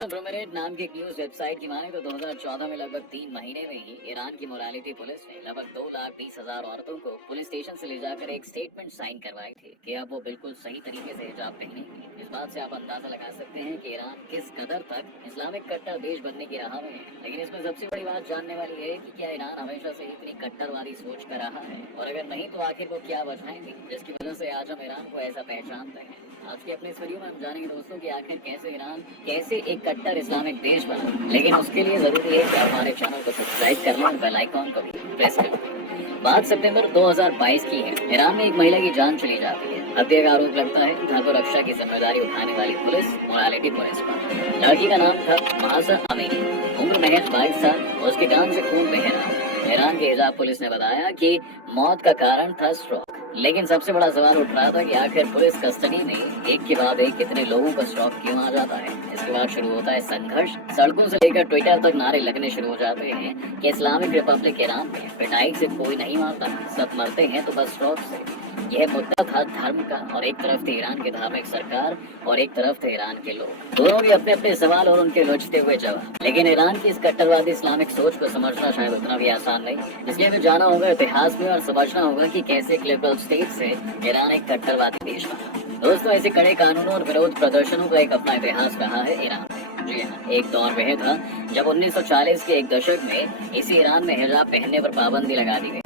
ब्रोमेरेट नाम की एक न्यूज वेबसाइट की माने तो 2014 में लगभग 3 महीने में ही ईरान की मोरालिटी पुलिस ने लगभग 2,20,000 औरतों को पुलिस स्टेशन से ले जाकर एक स्टेटमेंट साइन करवाई थी कि अब वो बिल्कुल सही तरीके से हिजाब पहनेंगी। इस बात से आप अंदाजा लगा सकते हैं कि ईरान किस कदर तक इस्लामिक कट्टर देश बनने की राह में है। लेकिन इसमें सबसे बड़ी बात जानने वाली है कि क्या ईरान हमेशा से इतनी कट्टरवादी सोच का रहा है, और अगर नहीं तो आखिर वो क्या वजहें थी जिसकी वजह से आज हम ईरान को ऐसा पहचानते हैं। आज के अपने इस वीडियो में हम जानेंगे दोस्तों कि आखिर कैसे ईरान कैसे एक कट्टर इस्लामिक देश बना। लेकिन उसके लिए जरूरी है कि आप हमारे चैनल को सब्सक्राइब कर लें और बेल आइकॉन को भी प्रेस कर लें। बात सितंबर 2022 की है। ईरान में एक महिला की जान चली जाती है। हत्या का आरोप लगता है धर्म रक्षा की जिम्मेदारी उठाने वाली पुलिस मोरालिटी पुलिस पर। लड़की का नाम था महासा अमीनी, उम्र महज 22 साल और उसके कान से खून बह रहा। ईरान के हिजाब पुलिस ने बताया कि मौत का कारण था स्ट्रोक। लेकिन सबसे बड़ा सवाल उठ रहा था कि आखिर पुलिस कस्टडी में एक के बाद एक कितने लोगों का स्ट्रोक क्यों आ जाता है। इसके बाद शुरू होता है संघर्ष। सड़कों से लेकर ट्विटर तक नारे लगने शुरू हो जाते हैं कि इस्लामिक रिपब्लिक ईरान में पिटाई से कोई नहीं मरता, सब मरते हैं तो बस स्ट्रोक से। यह मुद्दा था धर्म का, और एक तरफ थी ईरान की धार्मिक सरकार और एक तरफ थे ईरान के लोग। दोनों के अपने अपने सवाल और उनके उलझते हुए जवाब। लेकिन ईरान की इस कट्टरवादी इस्लामिक सोच को समझना शायद उतना भी आसान नहीं, इसलिए हमें जाना होगा इतिहास में और समझना होगा कि कैसे एक लिबरल स्टेट से ईरान एक कट्टरवादी देश बना। दोस्तों, ऐसे कड़े कानूनों और विरोध प्रदर्शनों का एक अपना इतिहास रहा है ईरान में। जी हाँ, एक दौर वह था जब 1940 के एक दशक में इसी ईरान में हिजाब पहनने पर पाबंदी लगा दी गई।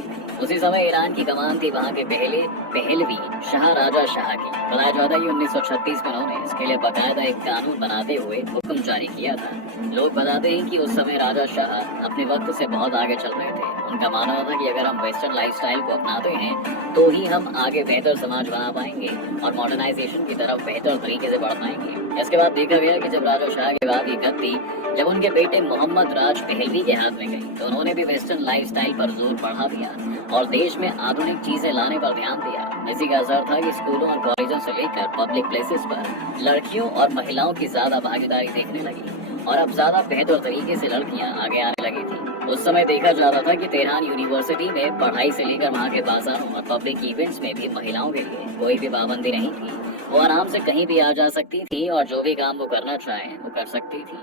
उसी समय ईरान की कमान थी वहाँ के पहलवी शाह राजा शाह की। बताया जाता है कि 1936 में उन्होंने इसके लिए बाकायदा एक कानून बनाते हुए हुक्म जारी किया था। लोग बताते हैं कि उस समय राजा शाह अपने वक्त से बहुत आगे चल रहे थे। उनका मानना था कि अगर हम वेस्टर्न लाइफस्टाइल को अपनाते हैं तो ही हम आगे बेहतर समाज बना पाएंगे और मॉडर्नाइजेशन की तरफ बेहतर तरीके से बढ़ पाएंगे। इसके बाद देखा गया कि जब राजा शाह के बाद की गद्दी जब उनके बेटे मोहम्मद राज पहलवी के हाथ में गई तो उन्होंने भी वेस्टर्न लाइफस्टाइल पर जोर बढ़ा दिया और देश में आधुनिक चीजें लाने पर ध्यान दिया। इसी का असर था कि स्कूलों और कॉलेजों से लेकर पब्लिक प्लेसेस पर लड़कियों और महिलाओं की ज्यादा भागीदारी देखने लगी और अब ज्यादा बेहतर तरीके से लड़कियां आगे आने लगी थी। उस समय देखा जाता था कि तेहरान यूनिवर्सिटी में पढ़ाई से लेकर वहाँ के बाजारों और पब्लिक इवेंट्स में भी महिलाओं के लिए कोई भी पाबंदी नहीं थी। वो आराम से कहीं भी आ जा सकती थी और जो भी काम वो करना चाहें वो कर सकती थी।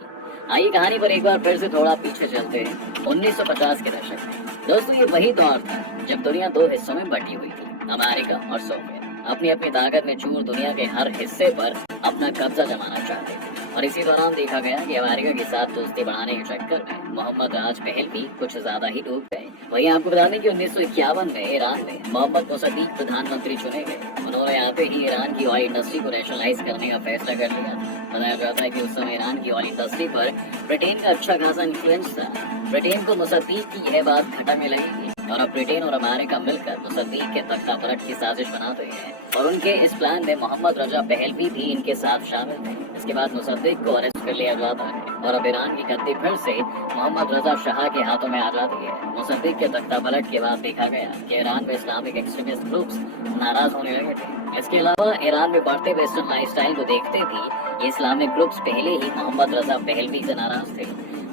आइए कहानी पर एक बार फिर से थोड़ा पीछे चलते हैं 1950 के दशक में। दोस्तों, ये वही दौर था जब दुनिया दो हिस्सों में बटी हुई थी, अमेरिका और सोवियत। अपनी अपनी ताकत में चूर दुनिया के हर हिस्से पर अपना कब्जा जमाना चाहते थे। और इसी दौरान देखा गया कि अमेरिका के साथ दोस्ती बढ़ाने के चक्कर में मोहम्मद राज पहलवी कुछ ज्यादा ही डूब गए। वहीं आपको बता दें कि 1951 में ईरान में मोहम्मद मुसद्दीक प्रधानमंत्री चुने गए। उन्होंने आते ही ईरान की ऑयल इंडस्ट्री को नेशनलाइज करने का फैसला कर लिया था। बताया जाता है कि उस समय ईरान की ऑयल इंडस्ट्री पर ब्रिटेन का अच्छा खासा इन्फ्लुएंस था। ब्रिटेन को मुसद्दीक की यह बात खटकने लगी और अब ब्रिटेन और अमेरिका मिलकर मुसद्दीक के तख्ता पलट की साजिश बनाते हैं और उनके इस प्लान में मोहम्मद रजा पहलवी भी इनके साथ शामिल थे। इसके बाद मुसद्दीक को अरेस्ट कर लिया जाता है और अब ईरान की गद्दी फिर से मोहम्मद रजा शाह के हाथों में आ जाती है। मुसद्दीक के तख्ता पलट के बाद देखा गया कि ईरान में इस्लामिक एक्सट्रीमिस्ट ग्रुप्स नाराज होने लगे थे। इसके अलावा ईरान में बढ़ते वेस्टर्न लाइफस्टाइल को देखते भी ये इस्लामिक ग्रुप्स पहले ही मोहम्मद रजा पहलवी से नाराज थे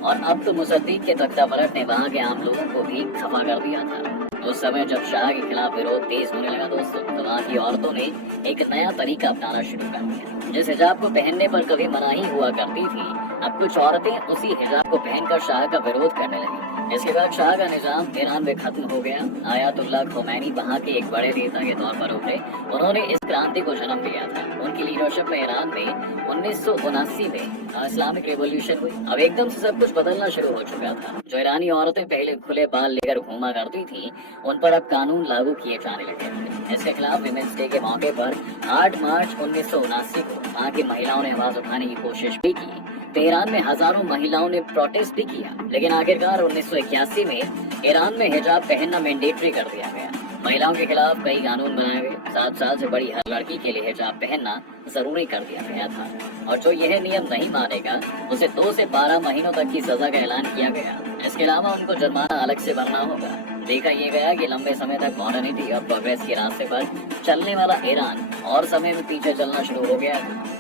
और अब तो मुसद्दीक के तख्ता पलट ने वहाँ के आम लोगों को भी खफा कर दिया था। उस समय जब शाह के खिलाफ विरोध तेज होने लगा दोस्तों, तो वहाँ की औरतों ने एक नया तरीका अपनाना शुरू कर दिया। जिस हिजाब को पहनने पर कभी मनाही हुआ करती थी, अब कुछ औरतें उसी हिजाब को पहनकर शाह का विरोध करने लगी। इसके बाद शाह का निजाम ईरान में खत्म हो गया। आयतुल्लाह खोमैनी वहाँ के एक बड़े नेता के तौर पर उभरे। उन्होंने इस क्रांति को जन्म दिया था। उनकी लीडरशिप में ईरान में 1979 में इस्लामिक रिवॉल्यूशन हुई। अब एकदम से सब कुछ बदलना शुरू हो चुका था। जो ईरानी औरतें पहले खुले बाल लेकर घूमा करती थी, उन पर अब कानून लागू किए जाने लगे थे। इसके खिलाफ विमेंस डे के मौके पर 8 मार्च 1979 को वहाँ की महिलाओं ने आवाज उठाने की कोशिश भी की। तेहरान में हजारों महिलाओं ने प्रोटेस्ट भी किया, लेकिन आखिरकार 1981 में ईरान में हिजाब पहनना मैंडेटरी कर दिया गया। महिलाओं के खिलाफ कई कानून बनाए गए। 7 साल से बड़ी हर लड़की के लिए हिजाब पहनना जरूरी कर दिया गया था और जो यह नियम नहीं मानेगा उसे 2 से 12 महीनों तक की सजा का ऐलान किया गया। इसके अलावा उनको जुर्माना अलग से भरना होगा। देखा ये गया कि लंबे समय तक मॉडर्निटी और प्रोग्रेस के रास्ते पर चलने वाला ईरान और समय में पीछे चलना शुरू हो गया।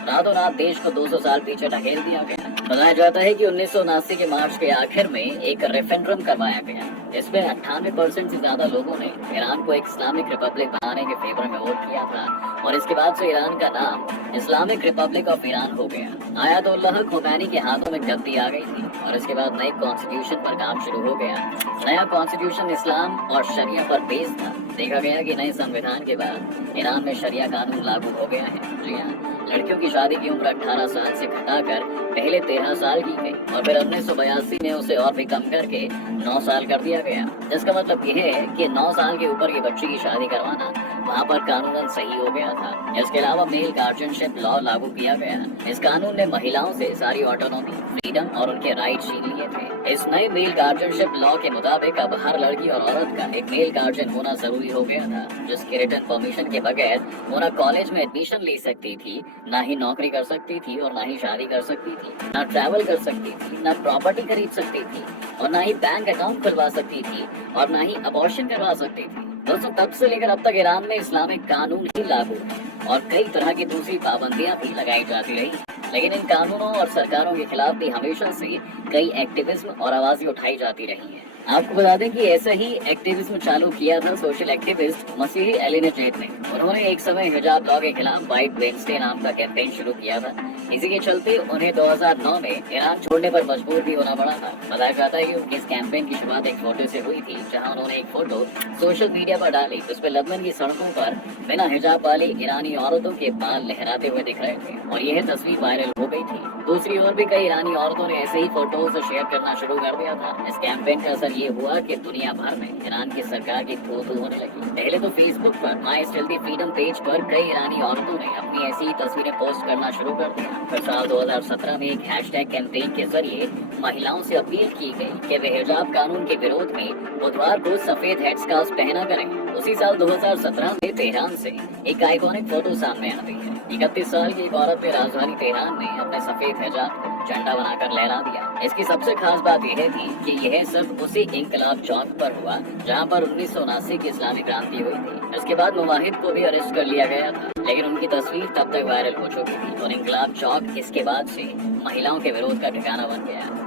रातों रात देश को 200 साल पीछे ढकेल दिया गया। बताया जाता है कि 1979 के मार्च के आखिर में एक रेफरेंडम करवाया गया। इसमें 98% से ज्यादा लोगों ने ईरान को एक इस्लामिक रिपब्लिक बनाने के फेवर में वोट किया था और इसके बाद से ईरान का नाम इस्लामिक रिपब्लिक ऑफ ईरान हो गया। आयतुल्लाह खुमैनी के हाथों में गद्दी आ गई थी और इसके बाद नए कॉन्स्टिट्यूशन पर काम शुरू हो गया। नया कॉन्स्टिट्यूशन इस्लाम और शरिया पर बेस था। देखा गया कि नए संविधान के बाद ईरान में शरिया कानून लागू हो गया है। जी हाँ, लड़कियों की शादी की उम्र 18 साल से घटाकर पहले 13 साल की गई और फिर 1982 में उसे और भी कम करके 9 साल कर दिया गया। जिसका मतलब यह है कि 9 साल के ऊपर के बच्चे की शादी करवाना वहाँ पर कानूनन सही हो गया था। इसके अलावा मेल गार्जियनशिप लॉ लागू किया गया। इस कानून ने महिलाओं से सारी ऑटोनॉमी, फ्रीडम और उनके राइट छीन लिए थे। इस नए मेल गार्जियनशिप लॉ के मुताबिक अब हर लड़की और औरत का एक मेल गार्जियन होना जरूरी हो गया था, जिसके रिटन परमिशन के बगैर वो ना कॉलेज में एडमिशन ले सकती थी, ना ही नौकरी कर सकती थी और ना ही शादी कर सकती थी, ना ट्रैवल कर सकती थी, ना प्रॉपर्टी खरीद सकती थी और ना ही बैंक अकाउंट खुलवा सकती थी और ना ही अबॉर्शन करवा सकती थी। दोस्तों, तब से लेकर अब तक ईरान में इस्लामिक कानून ही लागू है और कई तरह की दूसरी पाबंदियां भी लगाई जाती रही, लेकिन इन कानूनों और सरकारों के खिलाफ भी हमेशा से कई एक्टिविज्म और आवाजें उठाई जाती रही हैं। आपको बता दें कि ऐसा ही एक्टिविज्म चालू किया था सोशल एक्टिविस्ट मसीही एलिनाजेट ने। उन्होंने एक समय हिजाब लॉ के खिलाफ व्हाइट वेडनेसडे नाम का कैंपेन शुरू किया था। इसी के चलते उन्हें 2009 में ईरान छोड़ने पर मजबूर भी होना पड़ा था। बताया जाता है कि उनकी इस कैंपेन की शुरुआत एक फोटो से हुई थी, जहां उन्होंने एक फोटो सोशल मीडिया पर डाली। उस पर लंदन की सड़कों पर बिना हिजाब वाली ईरानी औरतों के बाल लहराते हुए दिख रहे थे और यह तस्वीर वायरल हो गई थी। दूसरी ओर भी कई ईरानी औरतों ने ऐसे ही फोटोज शेयर करना शुरू कर दिया था। इस कैंपेन का असर ये हुआ कि दुनिया भर में ईरान की सरकार की थू-थू होने लगी। पहले तो फेसबुक पर माई स्टिल फ्रीडम पेज पर कई ईरानी औरतों ने अपनी ऐसी ही तस्वीरें पोस्ट करना शुरू कर दिया। फिर साल 2017 में एक हैशटैग कैंपेन के जरिए महिलाओं से अपील की गई कि वे हिजाब कानून के विरोध में बुधवार को सफेद हेडस्कार्फ पहना करें। उसी साल 2017 में तेहरान से एक आइकॉनिक फोटो सामने आती है। 31 साल की एक औरत ने राजधानी तेहरान में अपने सफेद हिजाब को झंडा बनाकर लहरा दिया। इसकी सबसे खास बात यह थी कि यह सब उसी इंकलाब चौक पर हुआ जहां पर 1979 की इस्लामिक क्रांति हुई थी। इसके बाद मुवाहिद को भी अरेस्ट कर लिया गया था, लेकिन उनकी तस्वीर तब तक वायरल हो चुकी थी और इंकलाब चौक इसके बाद से महिलाओं के विरोध का ठिकाना बन गया।